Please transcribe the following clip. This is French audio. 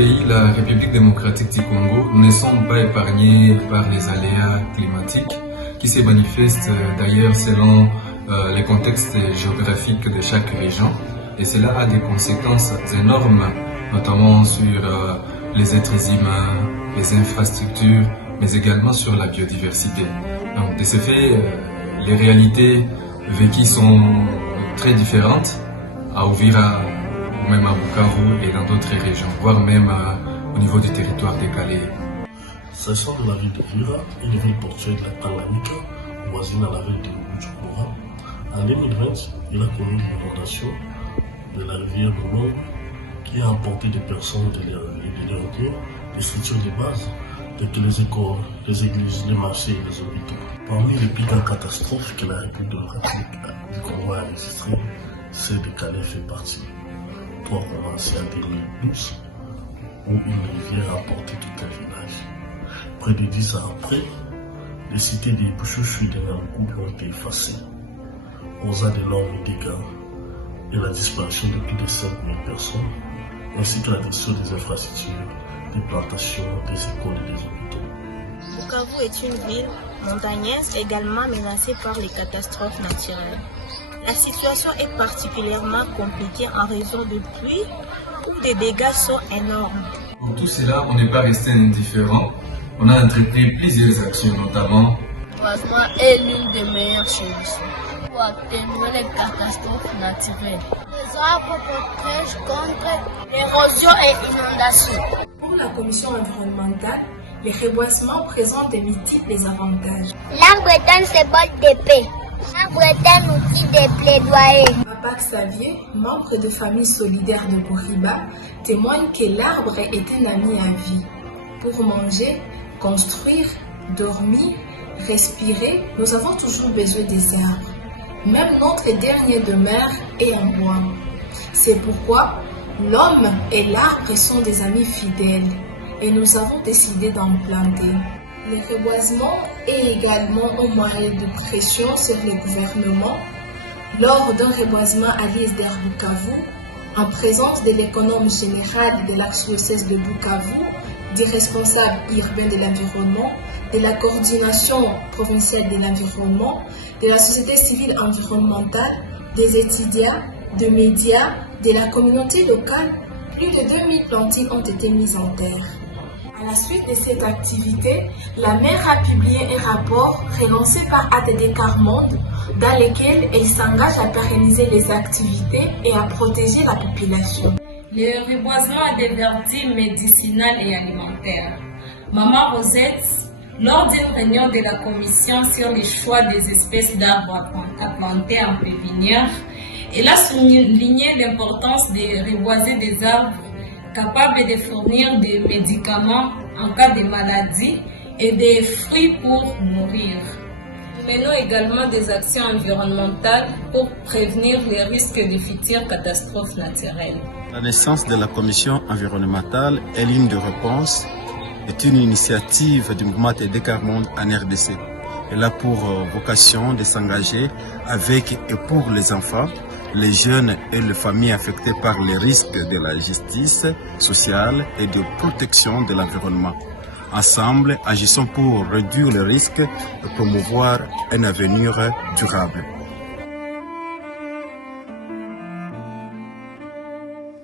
pays, la République démocratique du Congo, ne sommes pas épargnés par les aléas climatiques qui se manifestent d'ailleurs selon les contextes géographiques de chaque région. Et cela a des conséquences énormes, notamment sur les êtres humains, les infrastructures, mais également sur la biodiversité. Donc, de ce fait, les réalités vécues sont très différentes à Uvira, ou même à Bukavu et dans d'autres régions, voire même au niveau du territoire décalé. S'agissant de la ville de Uvira et de la ville portuaire de la Tanganyika, voisine à la ville de Bujumbura, en 2020, il a connu l'inondation de la rivière Mulongo qui a emporté des personnes de l'énergie, des structures de base, telles que les écoles, les églises, les marchés et les hôpitaux. Parmi les plus grandes catastrophes que la République du Congo a enregistrées, celle de Calais fait partie. Pour commencer en 2012, où une rivière a emporté tout un village. Près de 10 ans après, les cités de Bushushu et de Nankou ont été effacées, causant d'énormes dégâts et la disparition de plus de 5 000 personnes, ainsi que la destruction des infrastructures, des plantations, des écoles et des hôpitaux. Bukavu est une ville montagneuse également menacée par les catastrophes naturelles. La situation est particulièrement compliquée en raison de pluies où les dégâts sont énormes. Pour tout cela, on n'est pas resté indifférent. On a entrepris plusieurs actions, notamment. Le reboisement est l'une des meilleures solutions pour atténuer les catastrophes naturelles. Les arbres protègent contre l'érosion et l'inondation. Pour la commission environnementale, les reboisements présentent de multiples avantages. L'arbre est un symbole de paix. L'arbre est un outil de plaidoyer. Papa Xavier, membre de famille solidaire de Bouriba, témoigne que l'arbre est un ami à vie. Pour manger, construire, dormir, respirer, nous avons toujours besoin des arbres. Même notre dernier demeure est en bois. C'est pourquoi l'homme et l'arbre sont des amis fidèles et nous avons décidé d'en planter. Le reboisement est également un moyen de pression sur le gouvernement. Lors d'un reboisement à l'ISDR Bukavu, en présence de l'économe général de l'archidiocèse de Bukavu, des responsables urbains de l'environnement, de la coordination provinciale de l'environnement, de la société civile environnementale, des étudiants, des médias, de la communauté locale, plus de 2000 plantines ont été mises en terre. À la suite de cette activité, la maire a publié un rapport relancé par ADD Carmonde dans lequel elle s'engage à pérenniser les activités et à protéger la population. Le reboisement a des vertus médicinales et alimentaires. Maman Rosette, lors d'une réunion de la commission sur le choix des espèces d'arbres à planter en pépinière, elle a souligné l'importance de reboiser des arbres capables de fournir des médicaments en cas de maladie et des fruits pour mourir. Nous menons également des actions environnementales pour prévenir les risques de futures catastrophes naturelles. La naissance de la commission environnementale et ligne de réponse est une initiative du mouvement TD Carmonde en RDC. Elle a pour vocation de s'engager avec et pour les enfants, les jeunes et les familles affectées par les risques de la justice sociale et de protection de l'environnement. Ensemble, agissons pour réduire les risques et promouvoir un avenir durable.